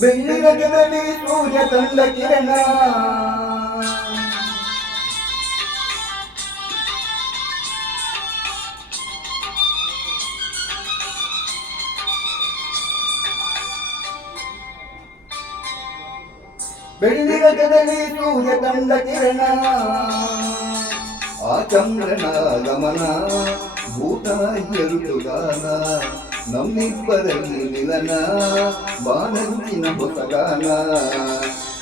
ಬೆಳ್ಳಿರಗದಲ್ಲಿ ಸೂರ್ಯ ತಂದ ಕಿರಣ ಬೆಳ್ಳಿರಗದಲ್ಲಿ ಸೂರ್ಯ ತಂದ ಕಿರಣ ಆ ಚಂದ್ರನ ಗಮನ ಭೂತಾಯಿಯ ಋತುಗಾನ ನಮ್ಮಿಬ್ಬರಲ್ಲಿ ಮಿಲನ ಬಾನಂಚಿನ ಹೊಸಗಾನ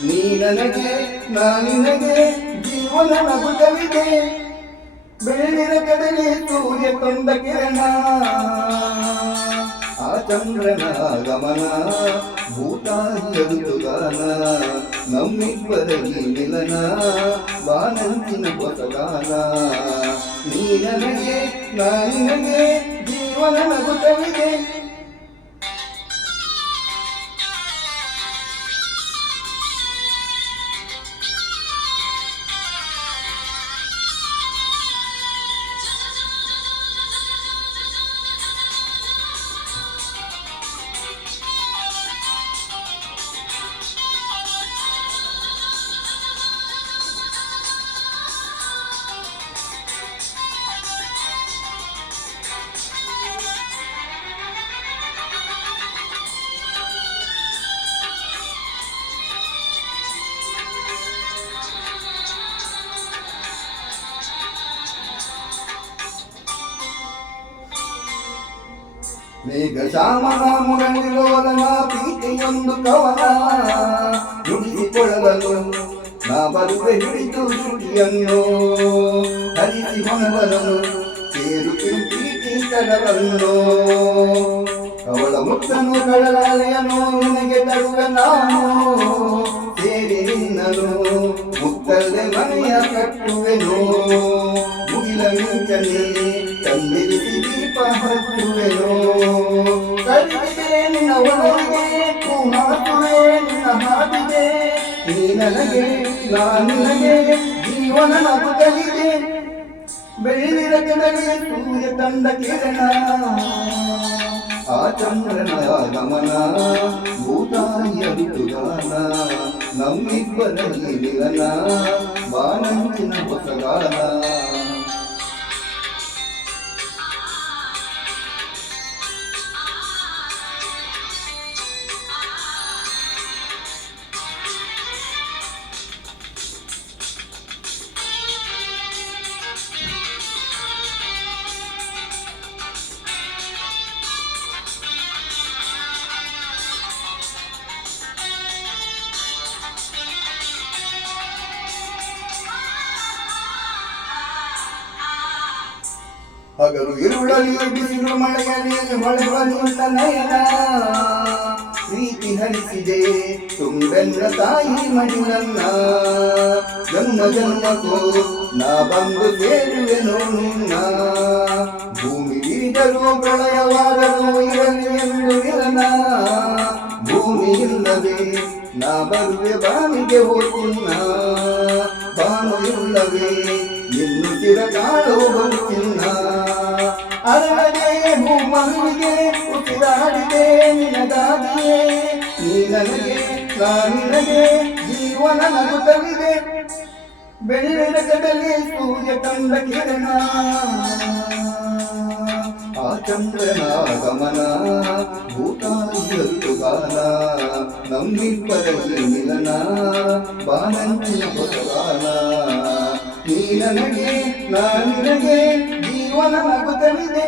ನೀ ನನಗೆ ನಾನಿನಗೆ ಜೀವನ ನಗುತ್ತಲಿದೆ ಬೆಳ್ಳಿರಗದಲ್ಲಿ ಸೂರ್ಯ ತಂದ ಕಿರಣ ಆ ಚಂದ್ರನ ಗಮನ ಭೂತಾಯಿಯ ಋತುಗಾನ ನಮ್ಮಿಬ್ಬರಲ್ಲಿ ಮಿಲನ ಬಾನಂಚಿನ ಹೊಸಗಾನ ನೀ ನನಗೆ ನಾನಿನಗೆ ಜೀವನ ನಗುತ್ತಲಿದೆ ಮೇಘ ಶ್ಯಾಮನ ಮುರಳಿಲೋಲನ ಪ್ರೀತಿಯೊಂದು ಕವನ ನುಡಿಸಿಕೊಳ್ಳಲು ನಾ ಬರುವೆ ಹಿಡಿದು ಶ್ರುತಿಯನ್ನು ಹರಿಸಿ ಹೊನವನನು ಸೇರು ಪ್ರೀತಿ ಕಡಲನ್ನು ಅವಳ ಮುತ್ತನು ಕಡಲಾಲೆಯನು ನಿನಗೆ ತರುವ ನಾನು ಸೇರಿ ನಿನ್ನನು ಮುತ್ತಲ್ಲೇ ಮನೆಯ ಕಟ್ಟುವೆನು ಮುಗಿಲ ಮಿಂಚನೆ ತಂದಿರಿಸಿ ದೀಪ ಹಚ್ಚುವೆನು ಕಲಿಸಿದೆ ನಿನ್ನ ಒಳಗೆ ಹಾಕುವೆ ನಿನ್ನ ಹಾಡಿದೆ ನೀ ನನಗೆ ನಾನಿನಗೆ ಜೀವನ ನಗುತ್ತಲಿದೆ ಬೆಳ್ಳಿರಗದಲ್ಲಿ ಸೂರ್ಯ ತಂದ ಕಿರಣ ಆ ಚಂದ್ರನ ಗಮನ ಭೂತಾಯಿಯ ಋತುಗಾನ ನಮ್ಮಿಬ್ಬರಲ್ಲಿ ಮಿಲನ ಬಾನಂಚಿನ ಹೊಸಗಾನ ಹಗಲು ಇರುಳಲಿ ಬಿಸಿಲು ಮಳೆಯಲ್ಲಿ ಹೊಳೆವ ನಿನ್ನ ನಯನ ಪ್ರೀತಿ ಹರಿಸಿದೆ ತುಂಬೆನ್ನ ತಾಯಿ ಮಡಿಲನ್ನ ಜನ್ಮ ಜನ್ಮಕ್ಕೂ ನಾ ಬಂದು ಸೇರುವೆನು ನಿನ್ನ ಭೂಮಿ ಇರಿದರೂ ಪ್ರಳಯವಾದರೂ ಇರಲಿ ಎಂದು ನಿಲನ ಭೂಮಿ ಇಲ್ಲವೇ ನಾ ಬರುವೆ ಬಾನಿಗೆ ಹೋಗುನ್ನ ಬಾನು ಇಲ್ಲವೇ ಇನ್ನು ಚಿರಕಾಳು ಬರುತ್ತಿಲ್ಲ ಅರಳದೆ ಭೂಮನಿಗೆ ಉಸಿರಾಡಿದೆ ನಿನಗಾಗಿಯೇ ನೀ ನನಗೆ ನಾನಿನಗೆ ಜೀವನ ನಗುತ್ತಲಿದೆ ಬೆಳ್ಳಿರಗದಲ್ಲಿ ಸೂರ್ಯ ತಂದ ಕಿರಣ ಆ ಚಂದ್ರನ ಗಮನ ಭೂತಾಯಿಯ ಋತುಗಾನ ನಮ್ಮಿಬ್ಬರಲ್ಲಿ ಮಿಲನ ಬಾನಂಚಿನ ಹೊಸಗಾನ ನೀ ನನಗೆ ನಾನಿನಗೆ ಜೀವನ ನಗುತ್ತಲಿದೆ